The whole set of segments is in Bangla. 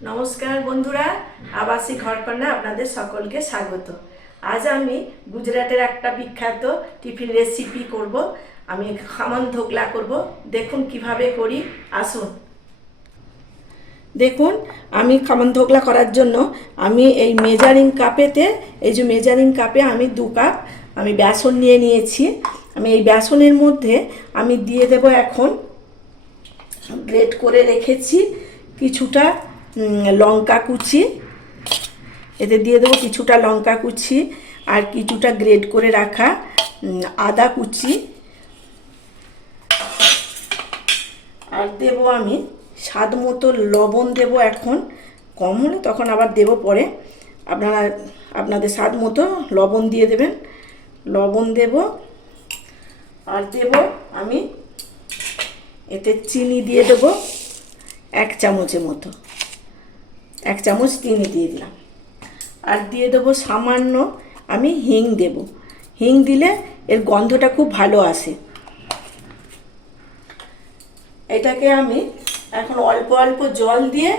নমস্কার বন্ধুরা আবাসী ঘরকন্যা আপনাদের সকলকে স্বাগত। আজ আমি গুজরাটের একটা বিখ্যাত টিফিন রেসিপি করব। আমি খামন ধোকলা করব। দেখুন কীভাবে করি। আসুন। দেখুন, আমি খামন ধোকলা করার জন্য আমি এই মেজারিং কাপেতে এই যে মেজারিং কাপে আমি দু কাপ আমি বেসন নিয়ে নিয়েছি। আমি এই বেসনের মধ্যে আমি দিয়ে দেব এখন গ্রেট করে রেখেছি কিছুটা লঙ্কা কুচি। এতে দিয়ে দেবো কিছুটা লঙ্কা কুচি আর কিছুটা গ্রেড করে রাখা আদা কুচি। আর দেবো আমি স্বাদ মতো লবণ দেব এখন। কম হলে তখন আবার দেবো পরে। আপনারা, আপনাদের স্বাদ মতো লবণ দিয়ে দেবেন। লবণ দেব। আর দেব আমি এতে চিনি দিয়ে দেব এক চামচের মতো। এক চামচ চিনি দিয়ে দিলাম। আর দিয়ে দেবো সামান্য আমি হিং দেব। হিং দিলে এর গন্ধটা খুব ভালো আসে। এটাকে আমি এখন অল্প অল্প জল দিয়ে,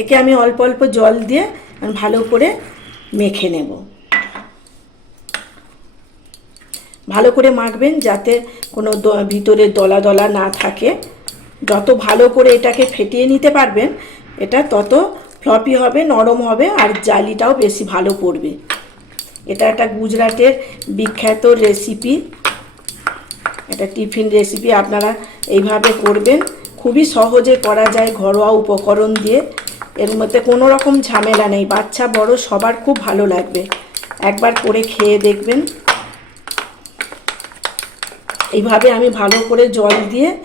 একে আমি অল্প অল্প জল দিয়ে ভালো করে মেখে নেব। ভালো করে মাখবেন যাতে কোনো ভিতরে দলা দলা না থাকে। যত ভালো করে এটাকে ফেটিয়ে নিতে পারবেন, এটা তত ফ্লপি হবে, নরম হবে আর জালিটাও বেশি ভালো পড়বে। এটা একটা গুজরাটের বিখ্যাত রেসিপি এটা টিফিন রেসিপি আপনারা এইভাবে করবেন। খুবই সহজে করা যায় ঘরোয়া উপকরণ দিয়ে। এর মধ্যে কোনো রকম ঝামেলা নেই। বাচ্চা, বড়, সবার খুব ভালো লাগবে। একবার করে খেয়ে দেখবেন। এইভাবে আমি ভালো করে জল দিয়ে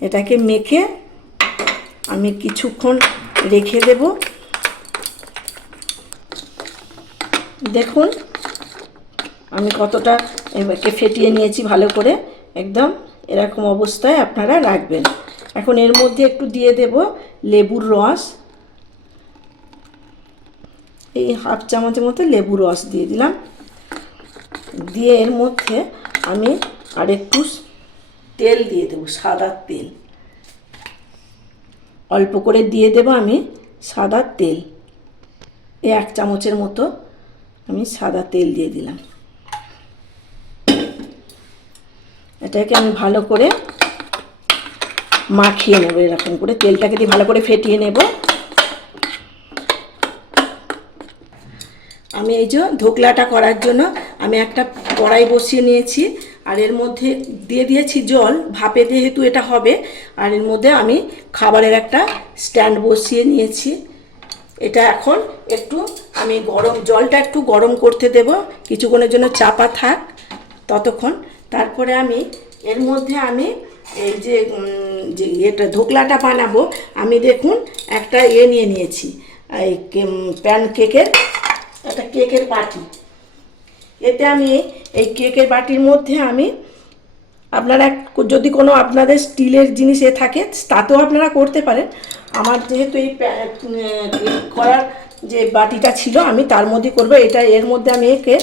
এটাকে মেখে আমি কিছুক্ষণ রেখে দেব। দেখুন, আমি কতটা এবারকে ফেটিয়ে নিয়েছি ভালো করে। একদম এরকম অবস্থায় আপনারা রাখবেন। এখন এর মধ্যে একটু দিয়ে দেব লেবুর রস। এই হাফ চামচের মতো লেবুর রস দিয়ে দিলাম। দিয়ে এর মধ্যে আমি আর একটু তেল দিয়ে দেবো, সাদা তেল। অল্প করে দিয়ে দেবো আমি সাদা তেল। এক চামচের মতো আমি সাদা তেল দিয়ে দিলাম। এটাকে আমি ভালো করে মাখিয়ে নেব, এরকম করে তেলটাকে দিয়ে ভালো করে ফেটিয়ে নেব। আমি এই যে ধোকলাটা করার জন্য আমি একটা কড়াই বসিয়ে নিয়েছি, আর এর মধ্যে দিয়ে দিয়েছি জল, ভাপে যেহেতু এটা হবে, আর এর মধ্যে আমি খাবারের একটা স্ট্যান্ড বসিয়ে নিয়েছি। এটা এখন একটু আমি গরম, জলটা একটু গরম করতে দেব। কিছুক্ষণের জন্য চাপা থাক, ততক্ষণ। তারপরে আমি, এর মধ্যে আমি এই যে যে এটা ধোকলাটা বানাবো, আমি দেখুন একটা ইয়ে নিয়ে নিয়েছি। এই প্যান কেকের একটা কেকের বাটি। এতে আমি এই কেকের বাটির মধ্যে আমি আপনারা যদি কোনো আপনাদের স্টিলের জিনিস এ থাকে, তাতেও আপনারা করতে পারেন। আমার যেহেতু এই করার যে বাটিটা ছিল, আমি তার মধ্যে করব। এটা এর মধ্যে আমি একে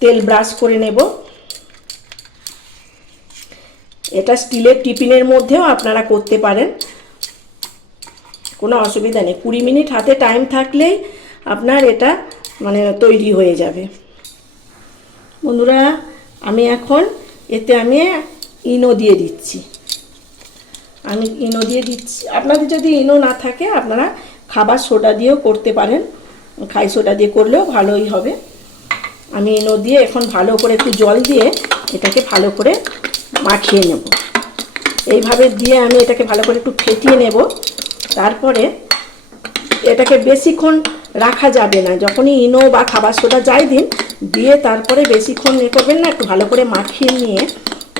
তেল ব্রাশ করে নেব। এটা স্টিলের টিফিনের মধ্যেও আপনারা করতে পারেন। কোনো অসুবিধা নেই। কুড়ি মিনিট হাতে টাইম থাকলেই আপনার এটা মানে তৈরি হয়ে যাবে। বন্ধুরা, আমি এখন এতে আমি ইনো দিয়ে দিচ্ছি। আমি ইনো দিয়ে দিচ্ছি। আপনাদের যদি ইনো না থাকে, আপনারা খাবার সোডা দিয়েও করতে পারেন। খাই সোডা দিয়ে করলেও ভালোই হবে। আমি ইনো দিয়ে এখন ভালো করে একটু জল দিয়ে এটাকে ভালো করে মাখিয়ে নেব। এইভাবে দিয়ে আমি এটাকে ভালো করে একটু ফেটিয়ে নেব। তারপরে এটাকে বেশিক্ষণ রাখা যাবে না। যখনই ইনো বা খাবার সোডা যাই দিন, দিয়ে তারপরে বেশিক্ষণ এ করবেন না, একটু ভালো করে মাখিয়ে নিয়ে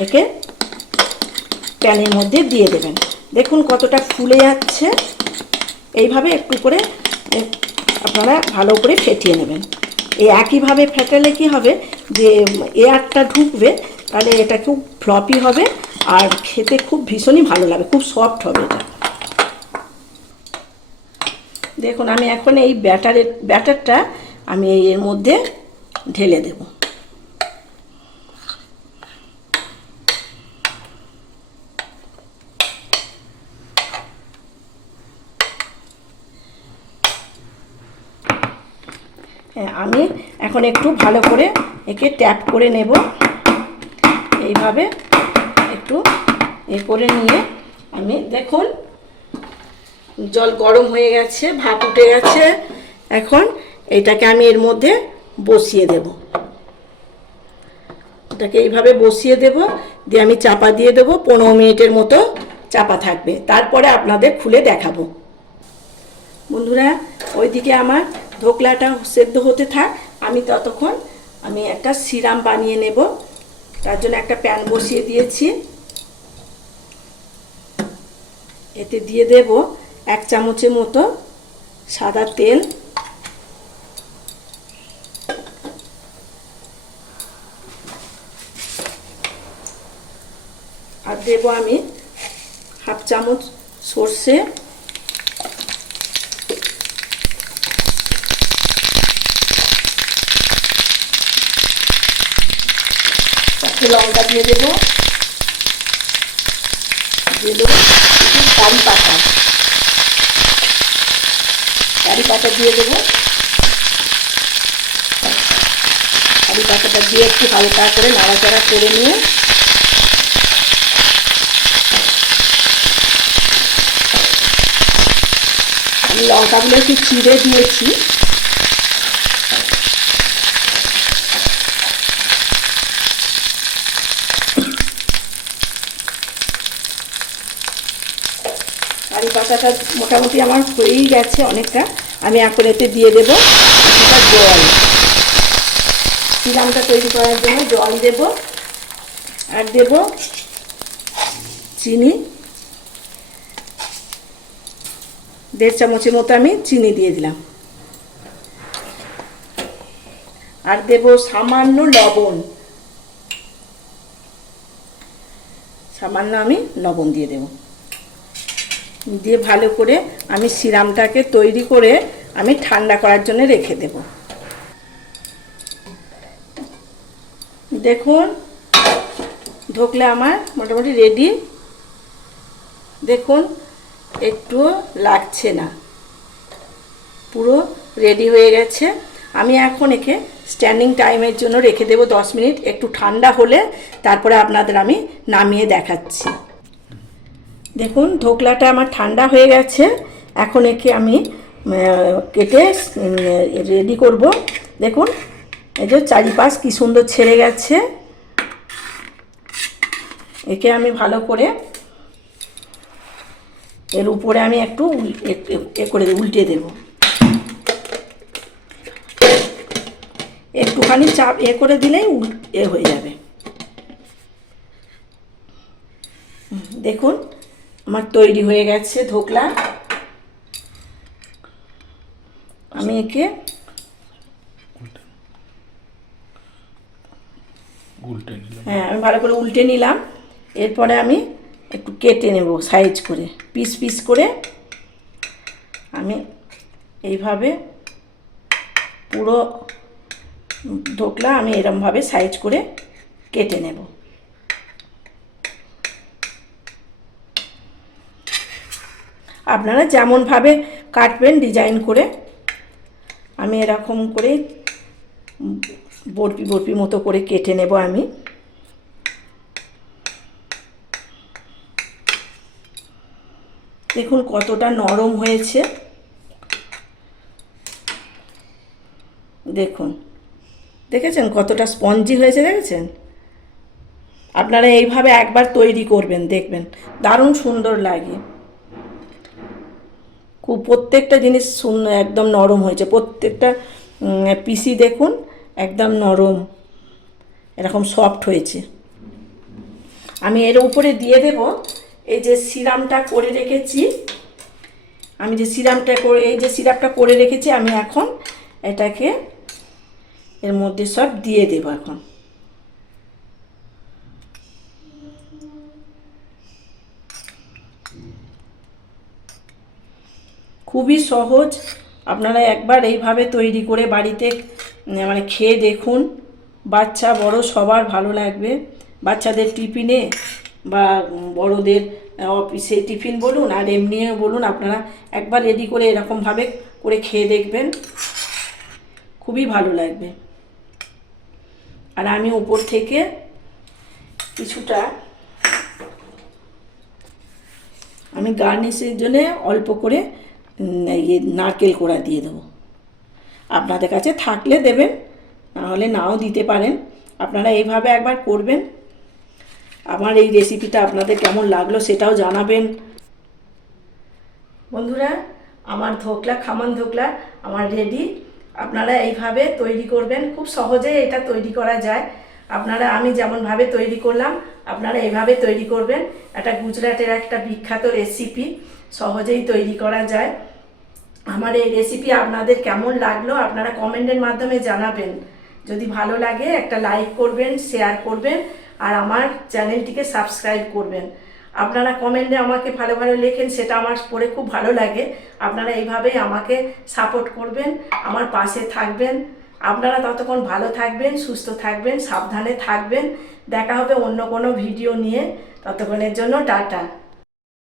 একে প্যানের মধ্যে দিয়ে দেবেন। দেখুন কতটা ফুলে যাচ্ছে। এইভাবে একটু করে আপনারা ভালো করে ফেটিয়ে নেবেন। এই একইভাবে ফেটালে কি হবে যে এয়ারটা ঢুকবে, তাহলে এটা খুব ফ্লপি হবে আর খেতে খুব ভীষণই ভালো লাগে খুব সফট হবে এটা। দেখুন, আমি এখন এই ব্যাটারের, ব্যাটারটা আমি এর মধ্যে ঢেলে দেব। আমি এখন একটু ভালো করে একে ট্যাপ করে নেব। এইভাবে একটু এ করে নিয়ে আমি দেখুন, জল গরম হয়ে গেছে ভাপ উঠে গেছে। এখন এটাকে আমি এর মধ্যে বসিয়ে দেব। এটাকে এইভাবে বসিয়ে দেব, দিয়ে আমি চাপা দিয়ে দেবো, পনেরো মিনিটের মতো চাপা থাকবে। তারপরে আপনাদের খুলে দেখাবো। বন্ধুরা, ওইদিকে আমার ধোকলাটা সেদ্ধ হতে থাক, আমি ততক্ষণ আমি একটা সিরাম বানিয়ে নেব। তার জন্য একটা প্যান বসিয়ে দিয়েছি। এতে দিয়ে দেব এক চামচের মতো সাদা তেল। আর দেব আমি হাফ চামচ সর্ষে। চারটে লঙ্কা দিয়ে দেবো। দিয়ে দেবো একটু কারি পাতা। কারি পাতা দিয়ে দেবো। কারি পাতাটা দিয়ে একটু হালকা করে নাড়াচাড়া করে নিয়ে আমি লঙ্কাগুলো একটু চিড়ে দিয়েছি। কারি পাতাটা মোটামুটি আমার হয়েই গেছে অনেকটা। আমি এখন এতে দিয়ে দেব কিছুটা জল। সিরামটা তৈরি করার জন্য? জল দেব আর দেব চিনি। দেড় চামচের মতো আমি চিনি দিয়ে দিলাম। আর দেব সামান্য লবণ। সামান্য আমি লবণ দিয়ে দেব। দিয়ে ভালো করে আমি সিরামটাকে তৈরি করে আমি ঠান্ডা করার জন্য রেখে দেব। দেখুন, ঢোকলে আমার মোটামুটি রেডি দেখুন একটুও লাগছে না। পুরো রেডি হয়ে গেছে। আমি এখন একে স্ট্যান্ডিং টাইমের জন্য রেখে দেবো দশ মিনিট। একটু ঠান্ডা হলে তারপরে আপনাদের আমি নামিয়ে দেখাচ্ছি। দেখুন, ধোকলাটা আমার ঠান্ডা হয়ে গেছে। এখন একে আমি কেটে রেডি করব। দেখুন, এই যে চারিপাশ কি সুন্দর ছেড়ে গেছে। একে আমি ভালো করে এর উপরে আমি একটু এ- করে উল্টে দেব। একটুখানি চাপ এ করে দিলেই এ হয়ে যাবে। দেখুন আমার তৈরি হয়ে গেছে ধোকলা। আমি একে উল্টে নিলাম। হ্যাঁ আমি ভালো করে উল্টে নিলাম। এরপরে আমি একটু কেটে নেব সাইজ করে পিস পিস করে। আমি এইভাবে পুরো ঢোকলা আমি এরমভাবে সাইজ করে কেটে নেব। আপনারা যেমনভাবে কাটবেন ডিজাইন করে, আমি এরকম করে বরপি বরপি মতো করে কেটে নেব আমি। দেখুন কতটা নরম হয়েছে। দেখুন, দেখেছেন কতটা স্পঞ্জি হয়েছে দেখেছেন? আপনারা এইভাবে একবার তৈরি করবেন, দেখবেন। দারুণ সুন্দর লাগে। খুব প্রত্যেকটা জিনিস সুন্দর একদম নরম হয়েছে। প্রত্যেকটা পিসি দেখুন, একদম নরম। এরকম সফট হয়েছে। আমি এর উপরে দিয়ে দেব। এই যে সিরামটা করে রেখেছি, আমি যে সিরামটা করে, এই যে সিরাপটা করে রেখেছি, আমি এখন এটাকে এর মধ্যে সব দিয়ে দেবো এখন। খুবই সহজ। আপনারা একবার এইভাবে তৈরি করে বাড়িতে মানে খেয়ে দেখুন। বাচ্চা বড় সবার ভালো লাগবে। বাচ্চাদের টিফিনে বা বড়দের অফিসে টিফিন বলুন আর এমনিও বলুন, আপনারা একবার রেডি করে এরকমভাবে করে খেয়ে দেখবেন। খুবই ভালো লাগবে। আর আমি উপর থেকে কিছুটা, আমি গার্নিশের জন্য অল্প করে ইয়ে নারকেল কোড়া দিয়ে দেবো। আপনাদের কাছে থাকলে দেবেন, নাহলে নাও দিতে পারেন। আপনারা এইভাবে একবার করবেন। আমার এই রেসিপিটা আপনাদের কেমন লাগল সেটাও জানাবেন। বন্ধুরা, আমার ধোকলা, খামান ধোকলা আমার রেডি আপনারা এইভাবে তৈরি করবেন। খুব সহজেই এটা তৈরি করা যায়। আপনারা, আমি যেমনভাবে তৈরি করলাম, আপনারা এইভাবে তৈরি করবেন। এটা গুজরাটের একটা বিখ্যাত রেসিপি সহজেই তৈরি করা যায়। আমার এই রেসিপি আপনাদের কেমন লাগল, আপনারা কমেন্টের মাধ্যমে জানাবেন। যদি ভালো লাগে, একটা লাইক করবেন শেয়ার করবেন, আর আমার চ্যানেলটিকে সাবস্ক্রাইব করবেন। আপনারা কমেন্টে আমাকে ভালো ভালো লেখেন, সেটা আমার পড়ে খুব ভালো লাগে। আপনারা এইভাবেই আমাকে সাপোর্ট করবেন, আমার পাশে থাকবেন। আপনারা ততক্ষণ ভালো থাকবেন, সুস্থ থাকবেন, সাবধানে থাকবেন। দেখা হবে অন্য কোনো ভিডিও নিয়ে। ততক্ষণের জন্য টাটা।